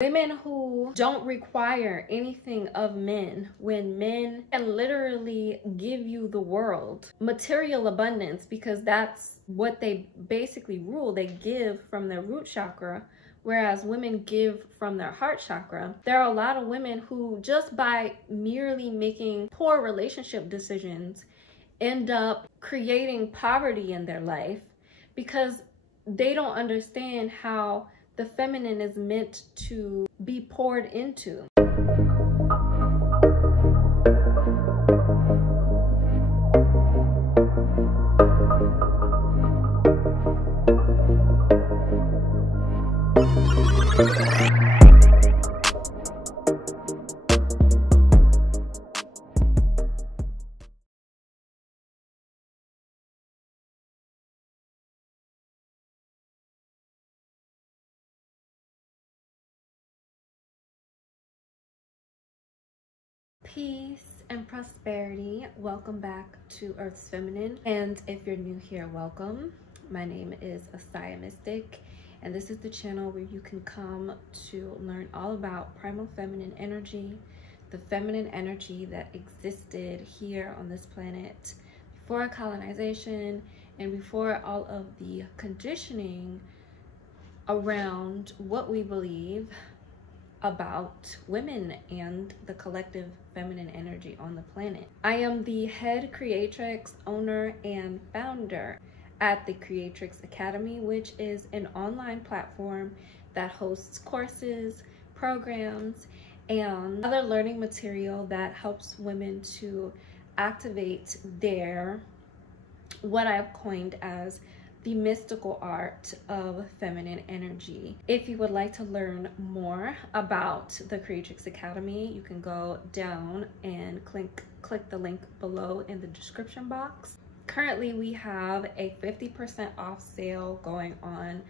Women who don't require anything of men, when men can literally give you the world. Material abundance, because that's what they basically rule. They give from their root chakra, whereas women give from their heart chakra. There are a lot of women who, just by merely making poor relationship decisions, end up creating poverty in their life because they don't understand how the feminine is meant to be poured into. Peace and prosperity. Welcome back to Earth's Feminine. And if you're new here, welcome. My name is Asaya Mystic, and this is the channel where you can come to learn all about primal feminine energy, the feminine energy that existed here on this planet before colonization and before all of the conditioning around what we believe about women and the collective feminine energy on the planet. I am the head creatrix, owner, and founder at the Creatrix Academy, which is an online platform that hosts courses, programs, and other learning material that helps women to activate their, what I've coined as, the mystical art of feminine energy. If you would like to learn more about the Creatrix Academy, you can go down and click the link below in the description box. Currently, we have a 50% off sale going on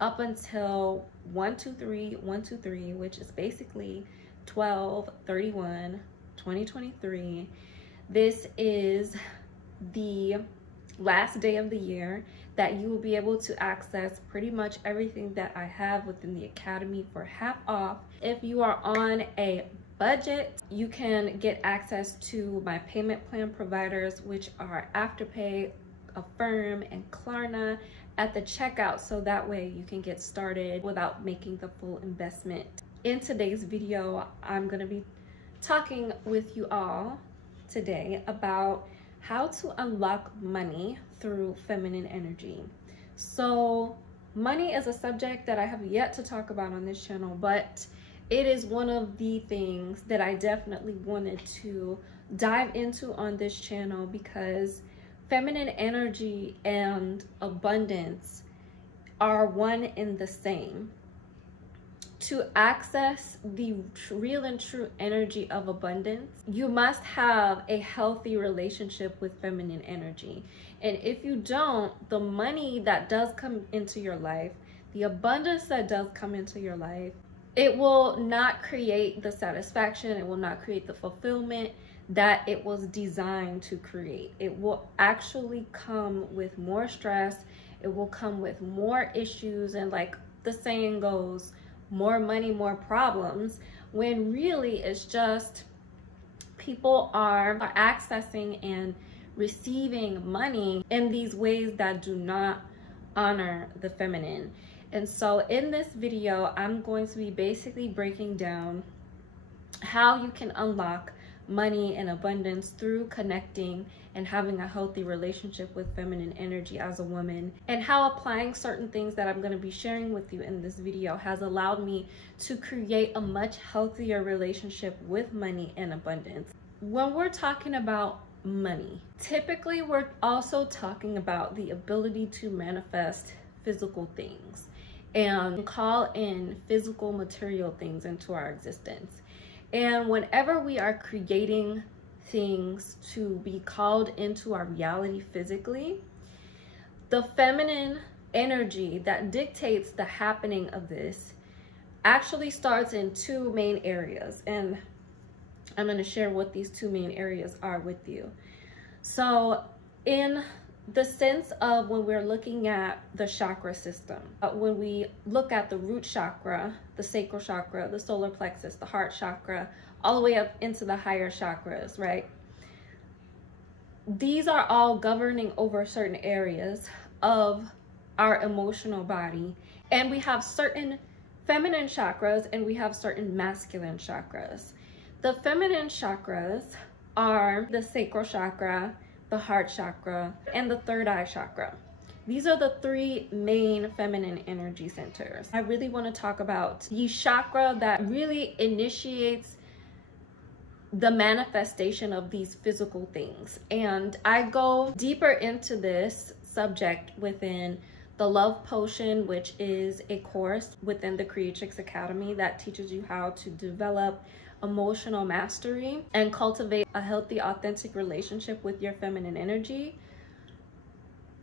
up until 1/2/3/1/2/3, which is basically 12/31/2023. This is the last day of the year that you will be able to access pretty much everything that I have within the Academy for half off. If you are on a budget, you can get access to my payment plan providers, which are Afterpay, Affirm, and Klarna at the checkout, so that way you can get started without making the full investment. In today's video, I'm going to be talking with you all today about how to unlock money through feminine energy. So money is a subject that I have yet to talk about on this channel, but it is one of the things that I definitely wanted to dive into on this channel, because feminine energy and abundance are one and the same. To access the real and true energy of abundance, you must have a healthy relationship with feminine energy. And if you don't, the money that does come into your life, the abundance that does come into your life, it will not create the satisfaction, it will not create the fulfillment that it was designed to create. It will actually come with more stress, it will come with more issues, and like the saying goes, more money, more problems, when really it's just people are accessing and receiving money in these ways that do not honor the feminine. And so in this video, I'm going to be basically breaking down how you can unlock money and abundance through connecting and having a healthy relationship with feminine energy as a woman, and how applying certain things that I'm going to be sharing with you in this video has allowed me to create a much healthier relationship with money and abundance. When we're talking about money, typically we're also talking about the ability to manifest physical things and call in physical material things into our existence. And whenever we are creating things to be called into our reality physically, the feminine energy that dictates the happening of this actually starts in two main areas. And I'm going to share what these two main areas are with you. So in the sense of when we're looking at the chakra system, when we look at the root chakra, the sacral chakra, the solar plexus, the heart chakra, all the way up into the higher chakras, right? These are all governing over certain areas of our emotional body. And we have certain feminine chakras and we have certain masculine chakras. The feminine chakras are the sacral chakra, the heart chakra, and the third eye chakra. These are the three main feminine energy centers. I really want to talk about the chakra that really initiates the manifestation of these physical things. And I go deeper into this subject within the Love Potion, which is a course within the Creatrix Academy that teaches you how to develop emotional mastery and cultivate a healthy, authentic relationship with your feminine energy.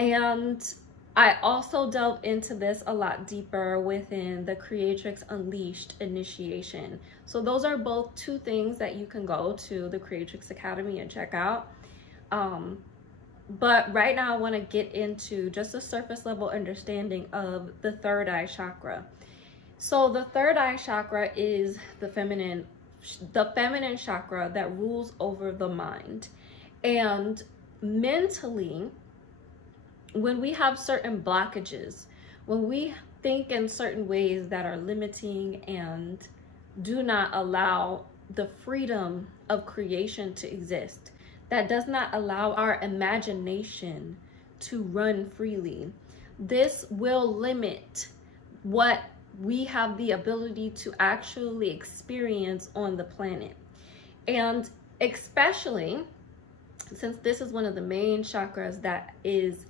And I also delve into this a lot deeper within the Creatrix Unleashed initiation. So those are both two things that you can go to the Creatrix Academy and check out. But right now I want to get into just a surface level understanding of the third eye chakra. So the third eye chakra is the feminine chakra that rules over the mind. And mentally, when we have certain blockages, when we think in certain ways that are limiting and do not allow the freedom of creation to exist, that does not allow our imagination to run freely, this will limit what we have the ability to actually experience on the planet. And especially since this is one of the main chakras that is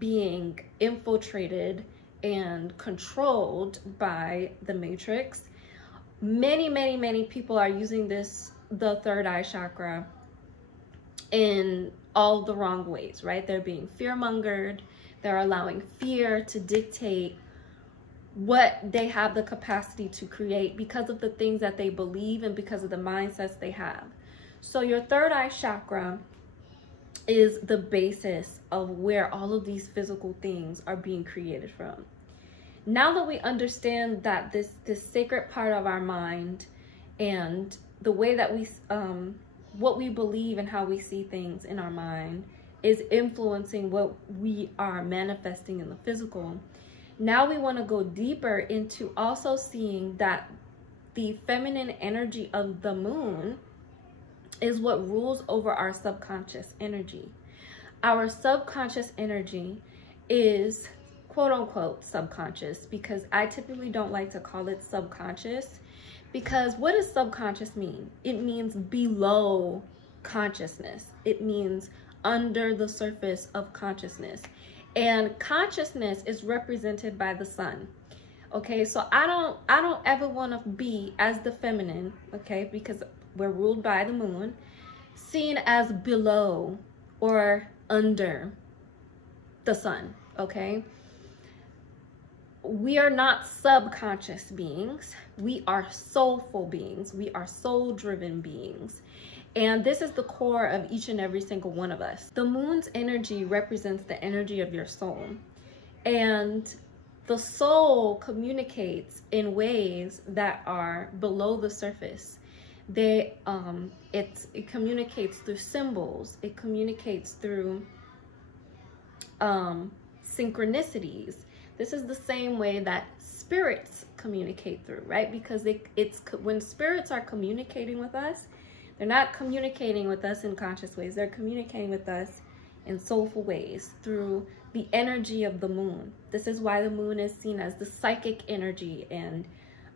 being infiltrated and controlled by the matrix, many people are using the third eye chakra in all the wrong ways, right? They're being fear-mongered. They're allowing fear to dictate what they have the capacity to create because of the things that they believe and because of the mindsets they have. So your third eye chakra is the basis of where all of these physical things are being created from. Now that we understand that this sacred part of our mind and the way that we what we believe and how we see things in our mind is influencing what we are manifesting in the physical, now we want to go deeper into also seeing that the feminine energy of the moon is what rules over our subconscious energy. Our subconscious energy is quote unquote subconscious, because I typically don't like to call it subconscious, because what does subconscious mean? It means below consciousness. It means under the surface of consciousness. And consciousness is represented by the sun. Okay, so I don't ever want to be as the feminine, okay, because we're ruled by the moon, seen as below or under the sun, okay? We are not subconscious beings. We are soulful beings. We are soul-driven beings. And this is the core of each and every single one of us. The moon's energy represents the energy of your soul. And the soul communicates in ways that are below the surface. It communicates through symbols. It communicates through synchronicities. This is the same way that spirits communicate through, right? Because when spirits are communicating with us, they're not communicating with us in conscious ways. They're communicating with us in soulful ways through the energy of the moon. This is why the moon is seen as the psychic energy and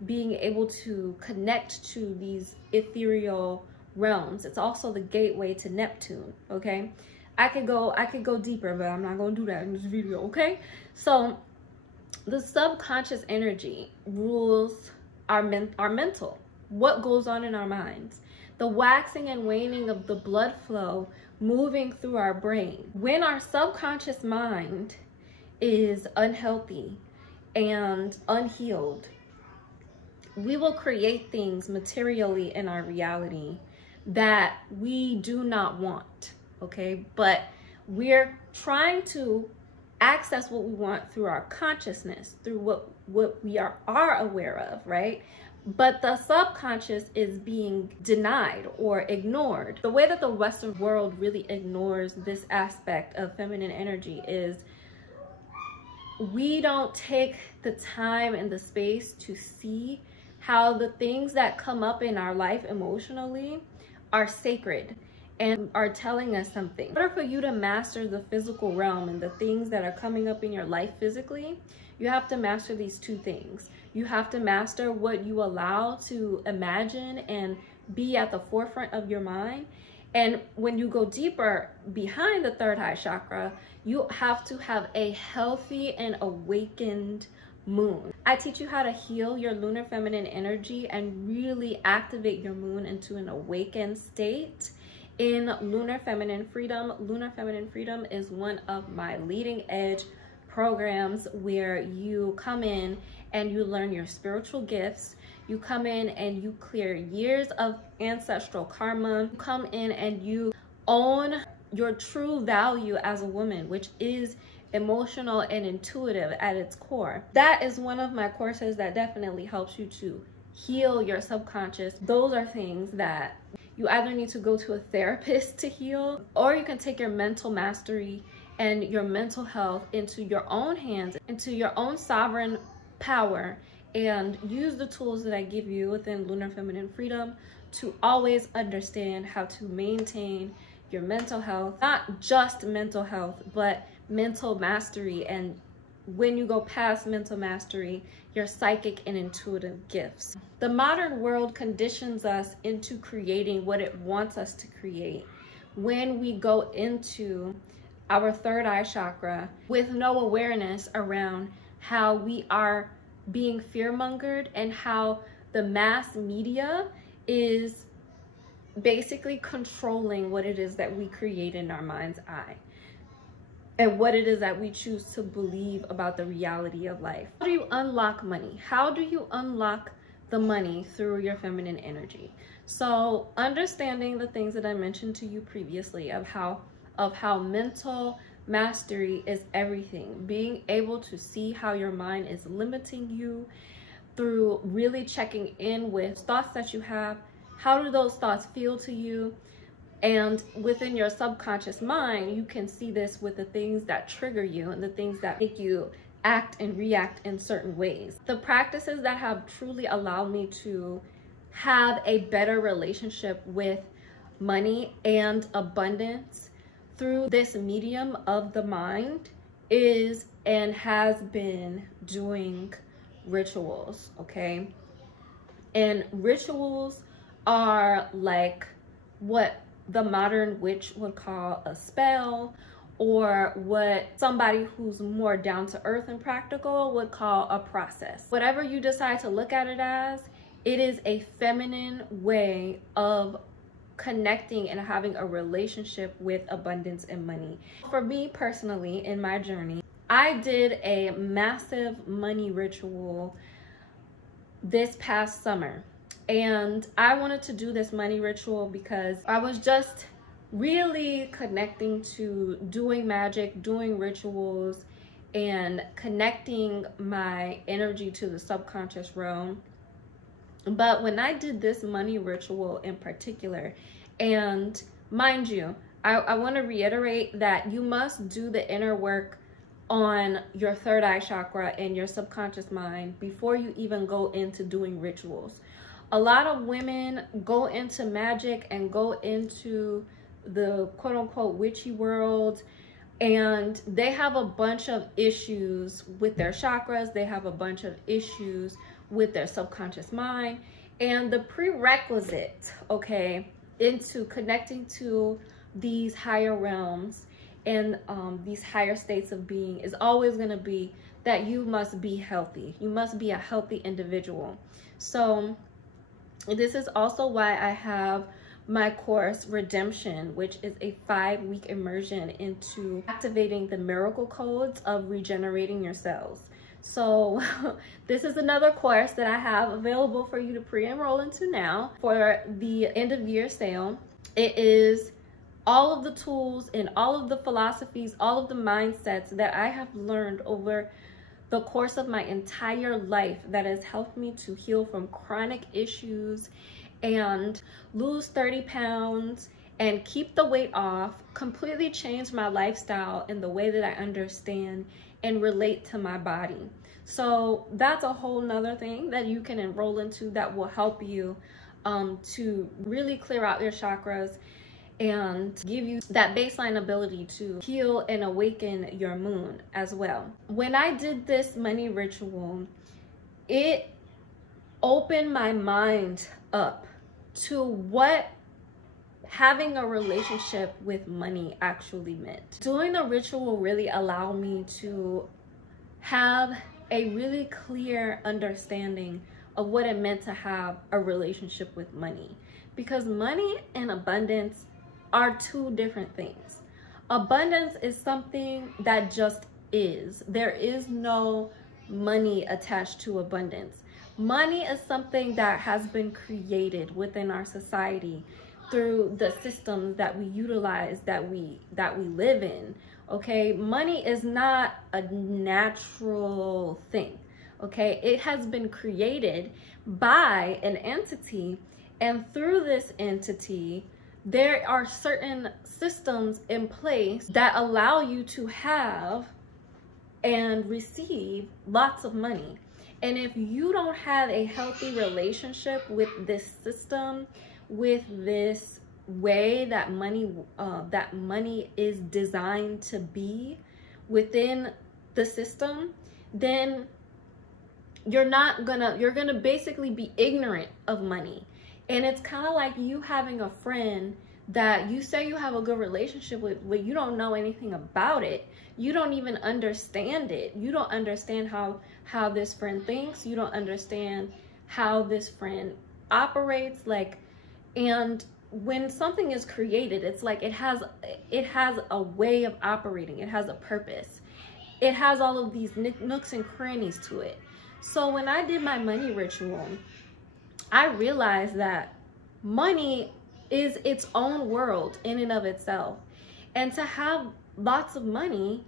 being able to connect to these ethereal realms. It's also the gateway to Neptune, okay? I could go deeper, but I'm not going to do that in this video, okay? So the subconscious energy rules our mental, what goes on in our minds, the waxing and waning of the blood flow moving through our brain. When our subconscious mind is unhealthy and unhealed, we will create things materially in our reality that we do not want, okay? But We're trying to access what we want through our consciousness, through what we are aware of, right? But the subconscious is being denied or ignored. The way that the Western world really ignores this aspect of feminine energy is we don't take the time and the space to see how the things that come up in our life emotionally are sacred and are telling us something. In order for you to master the physical realm and the things that are coming up in your life physically, you have to master these two things. You have to master what you allow to imagine and be at the forefront of your mind. And when you go deeper behind the third eye chakra, you have to have a healthy and awakened moon. I teach you how to heal your lunar feminine energy and really activate your moon into an awakened state in Lunar Feminine Freedom. Lunar Feminine Freedom is one of my leading edge programs where you come in and you learn your spiritual gifts. You come in and you clear years of ancestral karma. You come in and you own your true value as a woman, which is emotional and intuitive at its core. That is one of my courses that definitely helps you to heal your subconscious. Those are things that you either need to go to a therapist to heal, or you can take your mental mastery and your mental health into your own hands, into your own sovereign power, and use the tools that I give you within Lunar Feminine Freedom to always understand how to maintain your mental health, not just mental health, but mental mastery. And when you go past mental mastery, your psychic and intuitive gifts. The modern world conditions us into creating what it wants us to create. When we go into our third eye chakra with no awareness around how we are being fear-mongered and how the mass media is basically controlling what it is that we create in our mind's eye and what it is that we choose to believe about the reality of life. How do you unlock money? How do you unlock the money through your feminine energy? So understanding the things that I mentioned to you previously of how mental mastery is everything. Being able to see how your mind is limiting you through really checking in with thoughts that you have. How do those thoughts feel to you? And within your subconscious mind, you can see this with the things that trigger you and the things that make you act and react in certain ways. The practices that have truly allowed me to have a better relationship with money and abundance through this medium of the mind is and has been doing rituals, okay? And rituals are like what the modern witch would call a spell, or what somebody who's more down to earth and practical would call a process. Whatever you decide to look at it as, it is a feminine way of connecting and having a relationship with abundance and money. For me personally, in my journey, I did a massive money ritual this past summer. And I wanted to do this money ritual because I was just really connecting to doing magic, doing rituals, and connecting my energy to the subconscious realm. But when I did this money ritual in particular, and mind you, I want to reiterate that you must do the inner work on your third eye chakra and your subconscious mind before you even go into doing rituals. A lot of women go into magic and go into the quote-unquote witchy world, and they have a bunch of issues with their chakras. They have a bunch of issues with their subconscious mind. And the prerequisite, okay, into connecting to these higher realms and these higher states of being is always going to be that you must be healthy. You must be a healthy individual. So this is also why I have my course Redemption, which is a 5-week immersion into activating the miracle codes of regenerating your cells. So this is another course that I have available for you to pre-enroll into now for the end of year sale. It is all of the tools and all of the philosophies, all of the mindsets that I have learned over the course of my entire life that has helped me to heal from chronic issues and lose 30 pounds and keep the weight off, completely change my lifestyle and the way that I understand and relate to my body. So that's a whole nother thing that you can enroll into that will help you to really clear out your chakras and give you that baseline ability to heal and awaken your moon as well. When I did this money ritual, it opened my mind up to what having a relationship with money actually meant. Doing the ritual really allowed me to have a really clear understanding of what it meant to have a relationship with money, because money and abundance are two different things. Abundance is something that just is. There is no money attached to abundance. Money is something that has been created within our society through the systems that we utilize, that we live in. Okay, money is not a natural thing. Okay, it has been created by an entity, and through this entity there are certain systems in place that allow you to have and receive lots of money. And if you don't have a healthy relationship with this system, with this way that money is designed to be within the system, then you're gonna basically be ignorant of money. And it's kind of like you having a friend that you say you have a good relationship with, but you don't know anything about it. You don't even understand it. You don't understand how this friend thinks. You don't understand how this friend operates. And when something is created, it's like it has a way of operating. It has a purpose. It has all of these nooks and crannies to it. So when I did my money ritual, I realized that money is its own world in and of itself. And to have lots of money,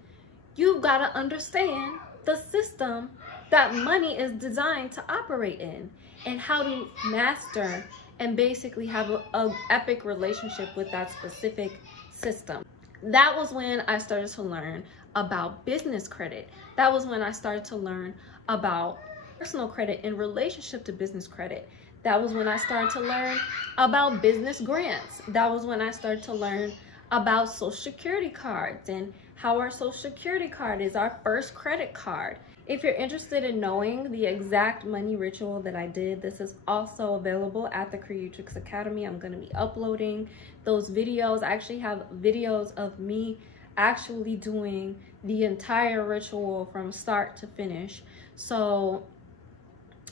you've got to understand the system that money is designed to operate in, and how to master and basically have an epic relationship with that specific system. That was when I started to learn about business credit. That was when I started to learn about personal credit in relationship to business credit. That was when I started to learn about business grants. That was when I started to learn about Social Security cards and how our Social Security card is our first credit card. If you're interested in knowing the exact money ritual that I did, this is also available at the Creatrix Academy. I'm going to be uploading those videos. I actually have videos of me actually doing the entire ritual from start to finish. So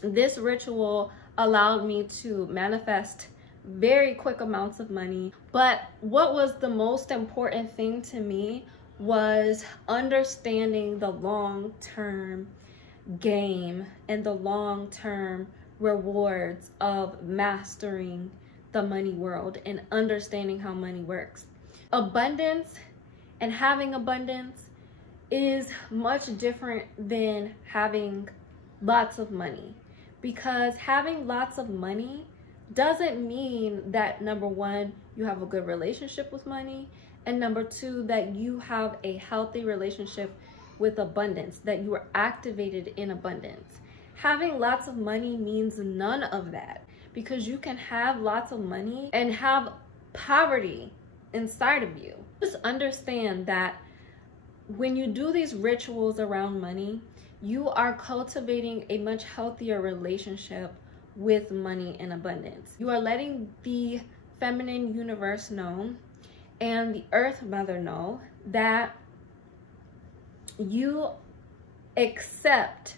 this ritual allowed me to manifest very quick amounts of money. But what was the most important thing to me was understanding the long-term game and the long-term rewards of mastering the money world and understanding how money works. Abundance and having abundance is much different than having lots of money, because having lots of money doesn't mean that, number one, you have a good relationship with money, and number two, that you have a healthy relationship with abundance, that you are activated in abundance. Having lots of money means none of that, because you can have lots of money and have poverty inside of you. Just understand that when you do these rituals around money, you are cultivating a much healthier relationship with money and abundance. You are letting the feminine universe know and the earth mother know that you accept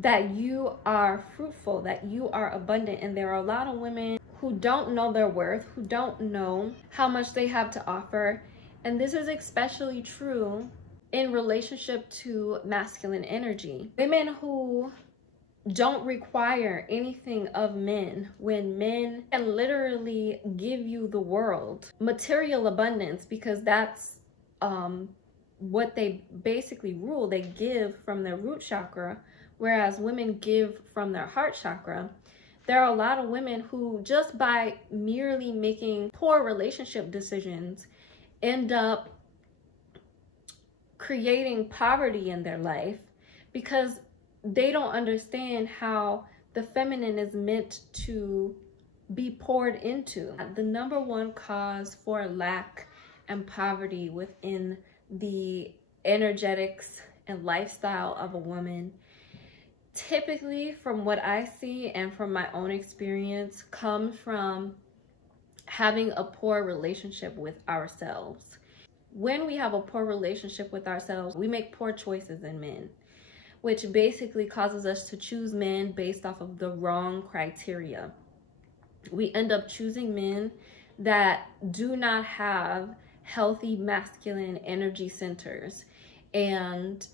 that you are fruitful, that you are abundant. And there are a lot of women who don't know their worth, who don't know how much they have to offer. And this is especially true in relationship to masculine energy. Women who don't require anything of men when men can literally give you the world, material abundance, because that's what they basically rule. They give from their root chakra, whereas women give from their heart chakra. There are a lot of women who, just by merely making poor relationship decisions, end up creating poverty in their life because they don't understand how the feminine is meant to be poured into. The number one cause for lack and poverty within the energetics and lifestyle of a woman, typically from what I see and from my own experience, comes from having a poor relationship with ourselves. When we have a poor relationship with ourselves, we make poor choices in men, which basically causes us to choose men based off of the wrong criteria. We end up choosing men that do not have healthy masculine energy centers. And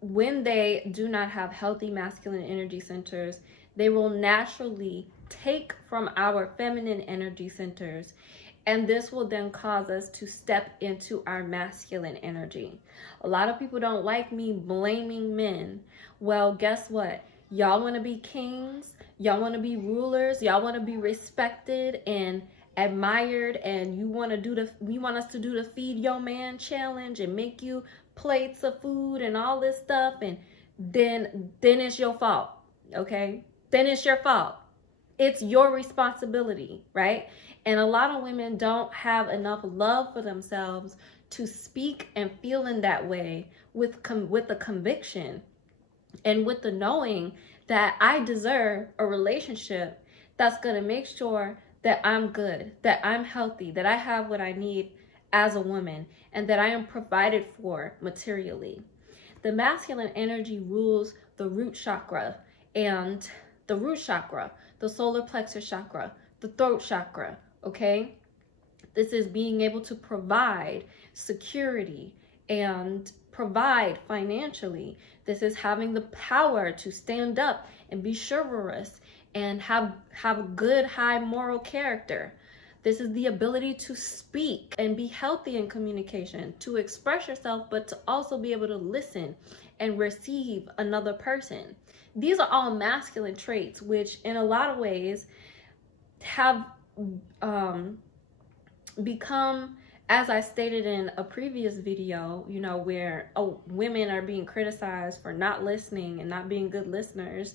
when they do not have healthy masculine energy centers, they will naturally take from our feminine energy centers, and this will then cause us to step into our masculine energy. A lot of people don't like me blaming men. Well, guess what? Y'all want to be kings, y'all want to be rulers, y'all want to be respected and admired, and you want us to do the feed your man challenge and make you plates of food and all this stuff, and then it's your fault. Okay, then it's your fault. It's your responsibility, right? And a lot of women don't have enough love for themselves to speak and feel in that way with the conviction and with the knowing that I deserve a relationship that's going to make sure that I'm good, that I'm healthy, that I have what I need as a woman, and that I am provided for materially. The masculine energy rules the root chakra, and the root chakra, the solar plexus chakra, the throat chakra, okay? This is being able to provide security and provide financially. This is having the power to stand up and be chivalrous and have good high moral character. This is the ability to speak and be healthy in communication, to express yourself, but to also be able to listen and receive another person. These are all masculine traits, which in a lot of ways have become, as I stated in a previous video, you know, where women are being criticized for not listening and not being good listeners.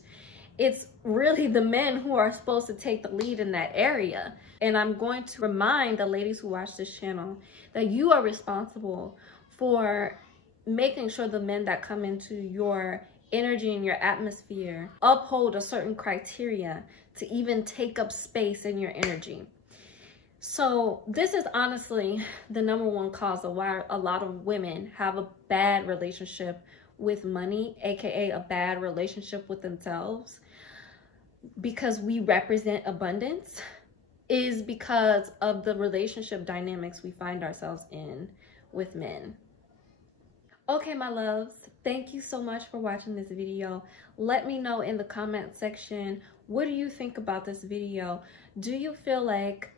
It's really the men who are supposed to take the lead in that area. And I'm going to remind the ladies who watch this channel that you are responsible for making sure the men that come into your energy and your atmosphere uphold a certain criteria to even take up space in your energy. So this is honestly the number one cause of why a lot of women have a bad relationship with money, aka a bad relationship with themselves, because we represent abundance, is because of the relationship dynamics we find ourselves in with men. Okay, my loves, thank you so much for watching this video. Let me know in the comment section, what do you think about this video? Do you feel like,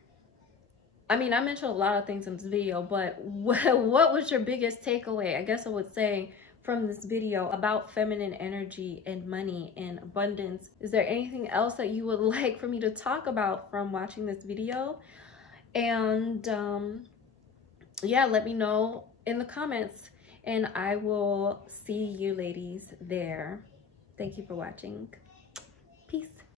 I mean, I mentioned a lot of things in this video, but what was your biggest takeaway? I guess I would say from this video about feminine energy and money and abundance. Is there anything else that you would like for me to talk about from watching this video? And yeah, let me know in the comments, and I will see you ladies there. Thank you for watching. Peace.